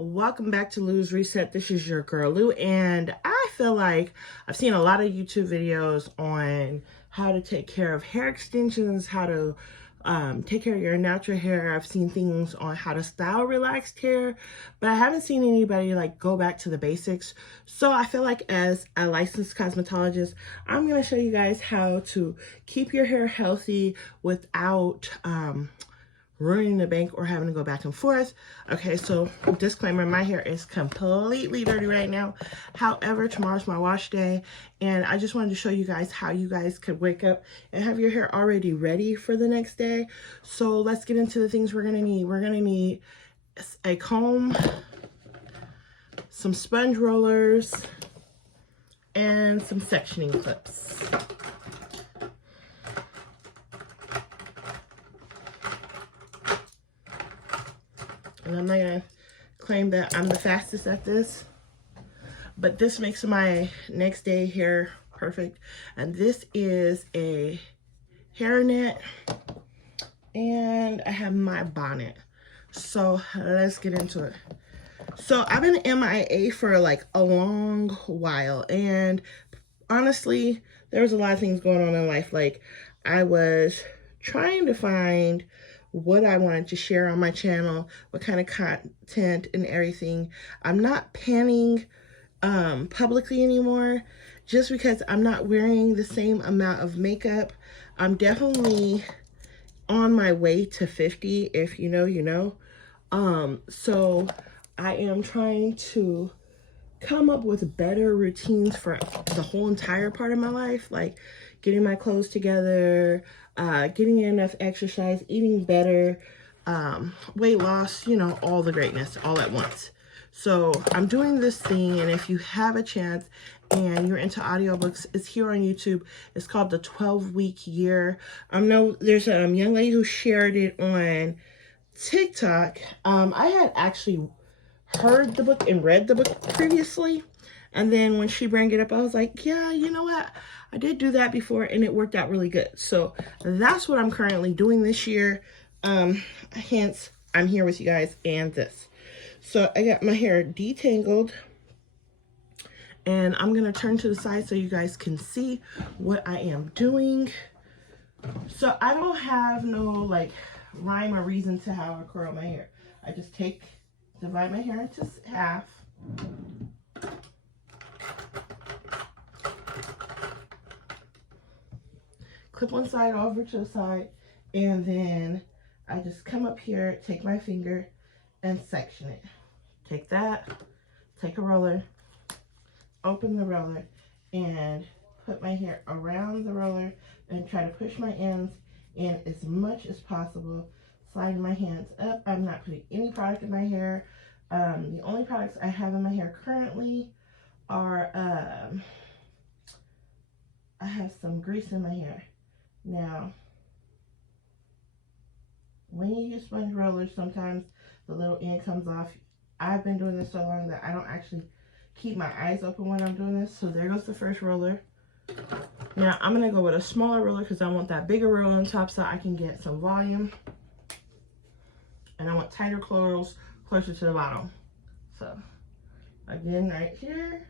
Welcome back to Lou's Reset. This is your girl Lou, and I feel like I've seen a lot of YouTube videos on how to take care of hair extensions, how to take care of your natural hair. I've seen things on how to style relaxed hair, but I haven't seen anybody like go back to the basics. So I feel like as a licensed cosmetologist, I'm going to show you guys how to keep your hair healthy without ruining the bank or having to go back and forth. Okay, so disclaimer, my hair is completely dirty right now. However, tomorrow's my wash day, and I just wanted to show you guys how you guys could wake up and have your hair already ready for the next day. So let's get into the things we're gonna need. We're gonna need a comb, some sponge rollers, and some sectioning clips. And I'm not gonna claim that I'm the fastest at this, but this makes my next day hair perfect. And this is a hairnet, and I have my bonnet. So let's get into it. So I've been MIA for like a long while, and honestly, there was a lot of things going on in life. Like, I was trying to find what I wanted to share on my channel, what kind of content and everything. I'm not panning publicly anymore just because I'm not wearing the same amount of makeup. I'm definitely on my way to 50. If you know, you know. So I am trying to come up with better routines for the whole entire part of my life, like getting my clothes together, getting enough exercise, eating better, weight loss, you know, all the greatness all at once. So I'm doing this thing, and if you have a chance and you're into audiobooks, it's here on YouTube. It's called the 12-Week Year. I know there's a young lady who shared it on TikTok. I had actually heard the book and read the book previously, and then when she brought it up, I was like, yeah, you know what, I did do that before and it worked out really good. So that's what I'm currently doing this year. Hence I'm here with you guys and this. So I got my hair detangled, and I'm gonna turn to the side so you guys can see what I am doing. So I don't have no like rhyme or reason to how I curl my hair. I just divide my hair into half. Clip one side over to the side, and then I just come up here, take my finger, and section it. Take that, take a roller, open the roller, and put my hair around the roller and try to push my ends in as much as possible, sliding my hands up. I'm not putting any product in my hair. The only products I have in my hair currently are, I have some grease in my hair. Now, when you use sponge rollers, sometimes the little end comes off. I've been doing this so long that I don't actually keep my eyes open when I'm doing this. So there goes the first roller. Now I'm gonna go with a smaller roller because I want that bigger roller on top so I can get some volume. And I want tighter curls closer to the bottom. So again, right here.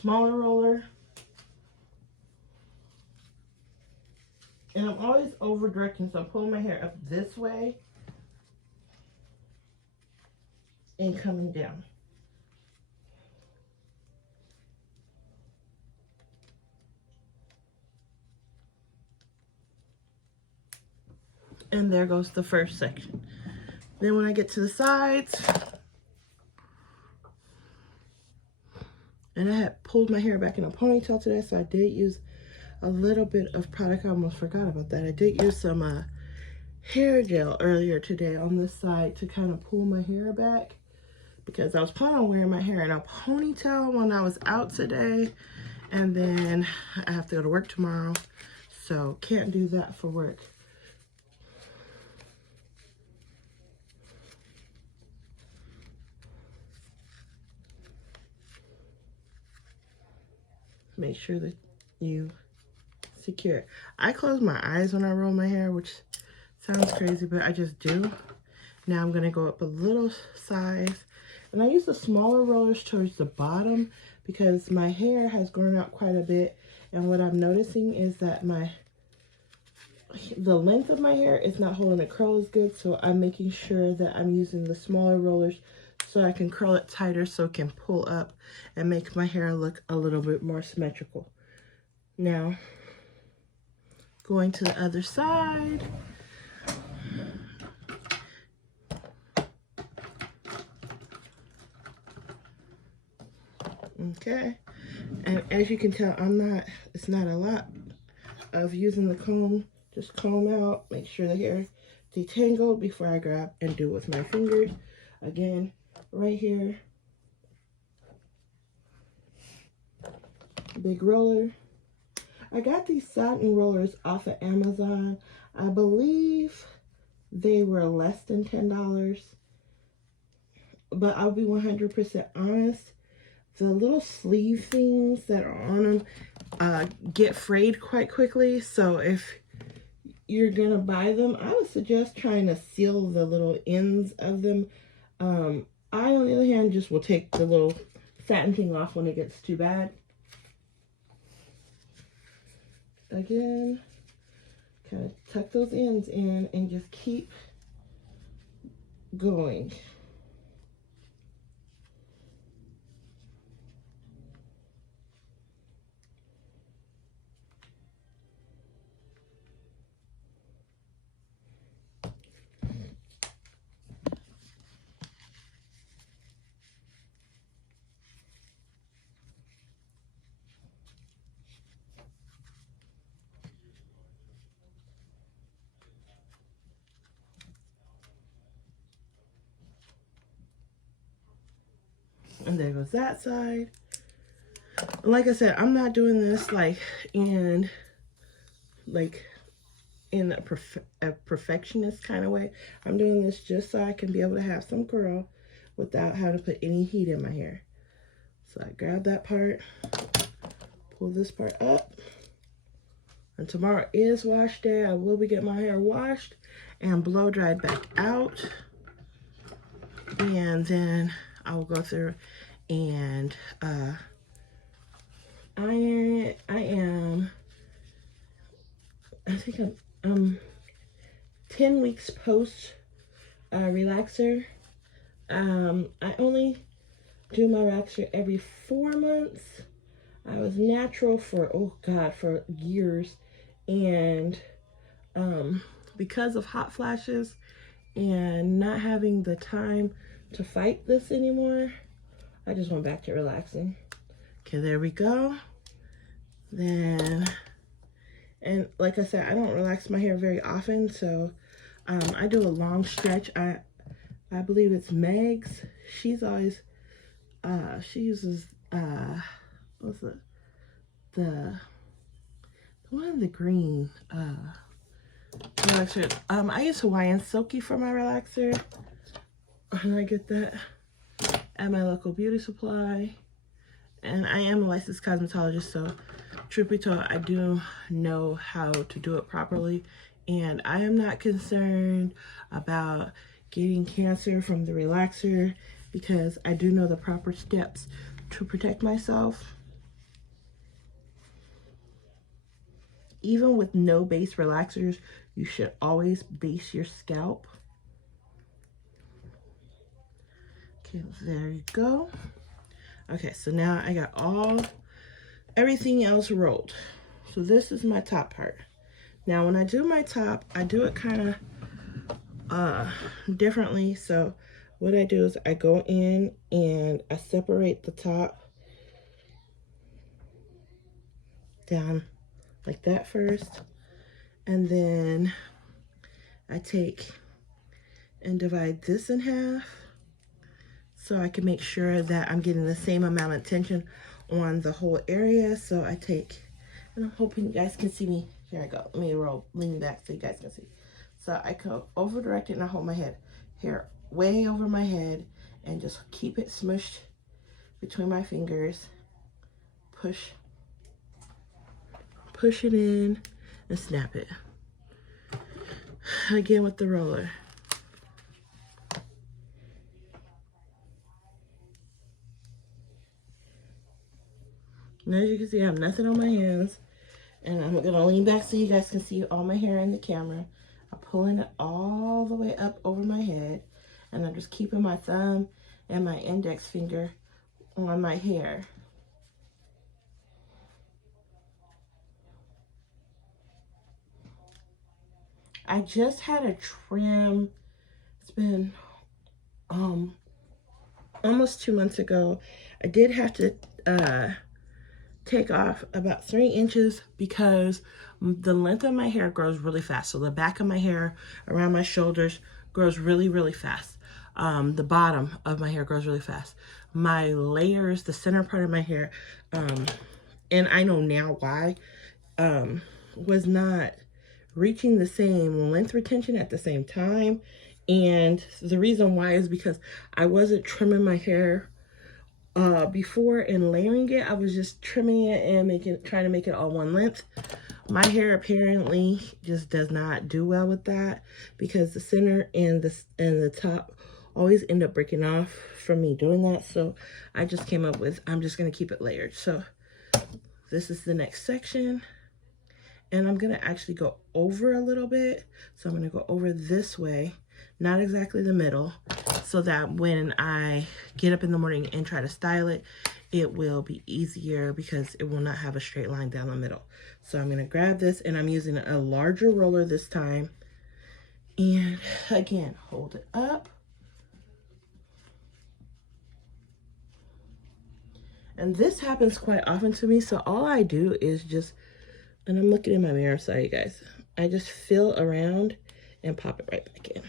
Smaller roller. And I'm always over directing, so I'm pulling my hair up this way and coming down. And there goes the first section. Then when I get to the sides, and I had pulled my hair back in a ponytail today, so I did use a little bit of product. I almost forgot about that. I did use some hair gel earlier today on this side to kind of pull my hair back, because I was planning on wearing my hair in a ponytail when I was out today, and then I have to go to work tomorrow, so can't do that for work. make sure that you secure it. I close my eyes when I roll my hair, which sounds crazy, but I just do. Now I'm gonna go up a little size, and I use the smaller rollers towards the bottom because my hair has grown out quite a bit, and what I'm noticing is that the length of my hair is not holding the curl as good, so I'm making sure that I'm using the smaller rollers so I can curl it tighter so it can pull up and make my hair look a little bit more symmetrical. Now, going to the other side. Okay, and as you can tell, it's not a lot of using the comb. Just comb out, make sure the hair detangled before I grab and do it with my fingers. Again, right here, big roller. I got these satin rollers off of Amazon. I believe they were less than $10, but I'll be 100% honest. The little sleeve things that are on them get frayed quite quickly. So if you're gonna buy them, I would suggest trying to seal the little ends of them. I, on the other hand, just will take the little satin thing off when it gets too bad. Again, kind of tuck those ends in and just keep going. And there goes that side. Like I said, I'm not doing this in a perfectionist kind of way. I'm doing this just so I can be able to have some curl without having to put any heat in my hair. So I grab that part, pull this part up. And tomorrow is wash day. I will be getting my hair washed and blow dried back out. And then I will go through and iron it. I think I'm 10 weeks post relaxer. I only do my relaxer every 4 months. I was natural for, for years. And because of hot flashes and not having the time to fight this anymore, I just went back to relaxing. Okay, there we go. Then, and like I said, I don't relax my hair very often, so I do a long stretch. I believe it's Meg's. She's always, she uses, what's it? The one of the green relaxer. I use Hawaiian Silky for my relaxer. And I get that at my local beauty supply. And I am a licensed cosmetologist, so truth be told, I do know how to do it properly. And I am not concerned about getting cancer from the relaxer because I do know the proper steps to protect myself. Even with no base relaxers, you should always base your scalp. Okay, there you go. Okay, so now I got everything else rolled. So this is my top part. Now when I do my top, I do it kind of differently. So what I do is I go in and I separate the top down like that first, and then I take and divide this in half so I can make sure that I'm getting the same amount of tension on the whole area. So I take, and I'm hoping you guys can see me. Here I go. Let me lean back so you guys can see. So I go over directed and I hold my hair way over my head and just keep it smushed between my fingers. Push push it in and snap it. Again with the roller. And as you can see, I have nothing on my hands. And I'm gonna lean back so you guys can see all my hair in the camera. I'm pulling it all the way up over my head. And I'm just keeping my thumb and my index finger on my hair. I just had a trim. It's been almost 2 months ago. I did have to take off about 3 inches because the length of my hair grows really fast. So the back of my hair around my shoulders grows really, really fast. The bottom of my hair grows really fast. My layers, the center part of my hair, and I know now why, was not reaching the same length retention at the same time. And the reason why is because I wasn't trimming my hair before and layering it. I was just trimming it and trying to make it all one length. My hair apparently just does not do well with that because the center and the top always end up breaking off from me doing that. So I just came up with, I'm just going to keep it layered. So this is the next section. And I'm going to actually go over a little bit. So I'm going to go over this way, not exactly the middle, so that when I get up in the morning and try to style it, it will be easier because it will not have a straight line down the middle. So I'm going to grab this, and I'm using a larger roller this time. And again, hold it up. And this happens quite often to me. So all I do is just, and I'm looking in my mirror, sorry guys, I just feel around and pop it right back in.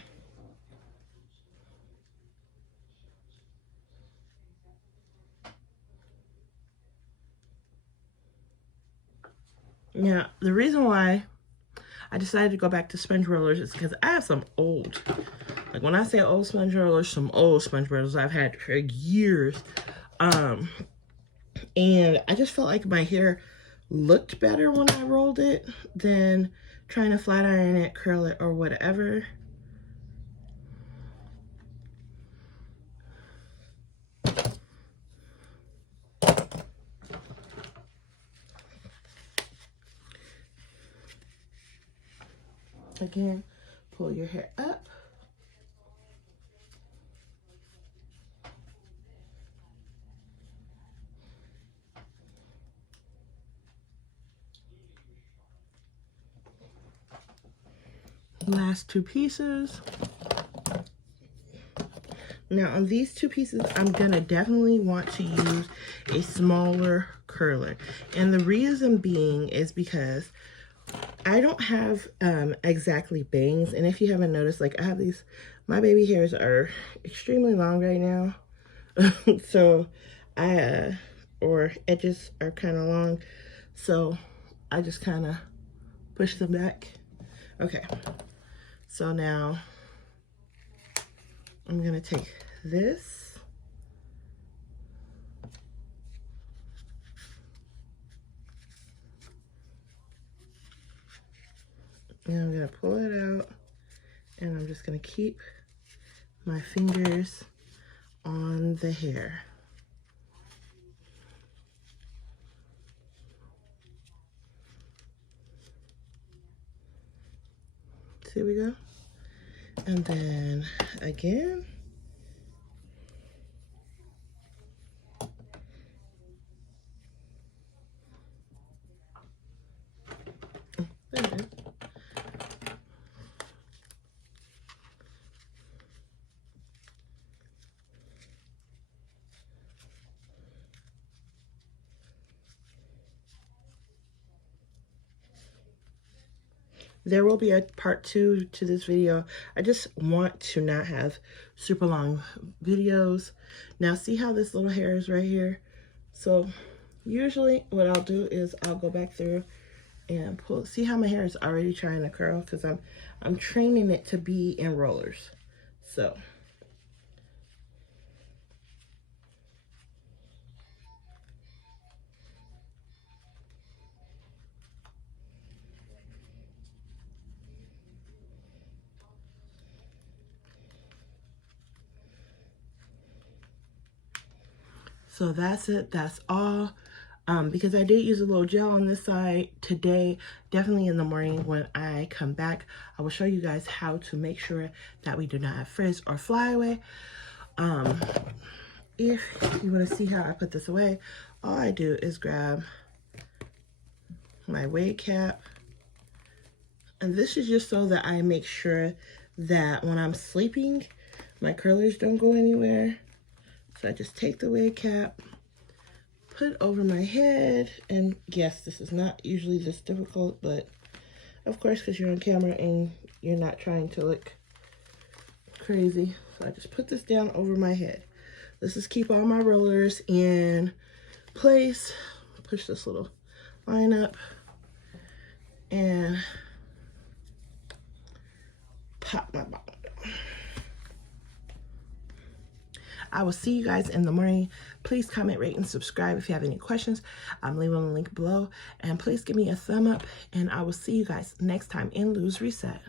Now, the reason why I decided to go back to sponge rollers is because I have some old, like when I say old sponge rollers, some old sponge rollers I've had for years. And I just felt like my hair looked better when I rolled it than trying to flat iron it, curl it, or whatever. Again, pull your hair up. Last 2 pieces. Now on these 2 pieces, I'm gonna definitely want to use a smaller curler. And the reason being is because I don't have exactly bangs. And if you haven't noticed, like I have these, my baby hairs are extremely long right now. So or edges are kind of long. So I just kind of push them back. Okay. So now I'm gonna take this. And I'm gonna pull it out, and I'm just gonna keep my fingers on the hair. See, we go. And then again. There it is. There will be a part 2 to this video. I just want to not have super long videos. Now see how this little hair is right here? So usually what I'll do is I'll go back through and pull. See how my hair is already trying to curl? Because I'm training it to be in rollers. So So that's it. That's all. Because I did use a little gel on this side today. Definitely in the morning when I come back, I will show you guys how to make sure that we do not have frizz or flyaway. If you want to see how I put this away, all I do is grab my wig cap. And this is just so that I make sure that when I'm sleeping, my curlers don't go anywhere. So I just take the wig cap, put it over my head, and yes, this is not usually this difficult, but of course, because you're on camera and you're not trying to look crazy. So I just put this down over my head. This is keep all my rollers in place. Push this little line up and pop my bottom down. I will see you guys in the morning. Please comment, rate, and subscribe if you have any questions. I'm leaving a link below. And please give me a thumb up. And I will see you guys next time in Lou's Reset.